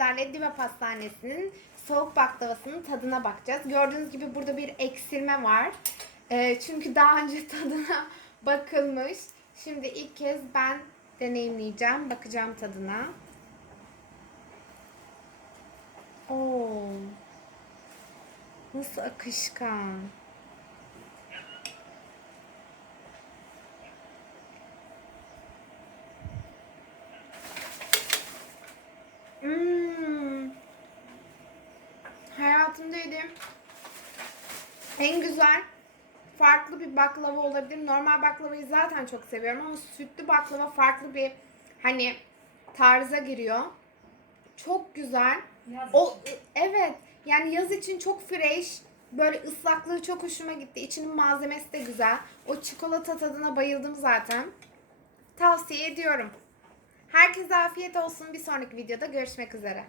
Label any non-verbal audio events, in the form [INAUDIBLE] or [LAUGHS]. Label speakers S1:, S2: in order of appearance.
S1: sizlerle Diva Pastanesi'nin soğuk baklavasının tadına bakacağız. Gördüğünüz gibi burada bir eksilme var. Ee, çünkü daha önce [LAUGHS] tadına bakılmış. Şimdi ilk kez ben deneyimleyeceğim. Bakacağım tadına. Oo. Nasıl akışkan. Yediğim en güzel farklı bir baklava olabilir. Normal baklavayı zaten çok seviyorum ama sütlü baklava farklı bir hani tarza giriyor. Çok güzel.
S2: Yaz
S1: O evet yani yaz için çok fresh. Böyle ıslaklığı çok hoşuma gitti. İçinin malzemesi de güzel. O çikolata tadına bayıldım zaten. Tavsiye ediyorum. Herkese afiyet olsun. Bir sonraki videoda görüşmek üzere.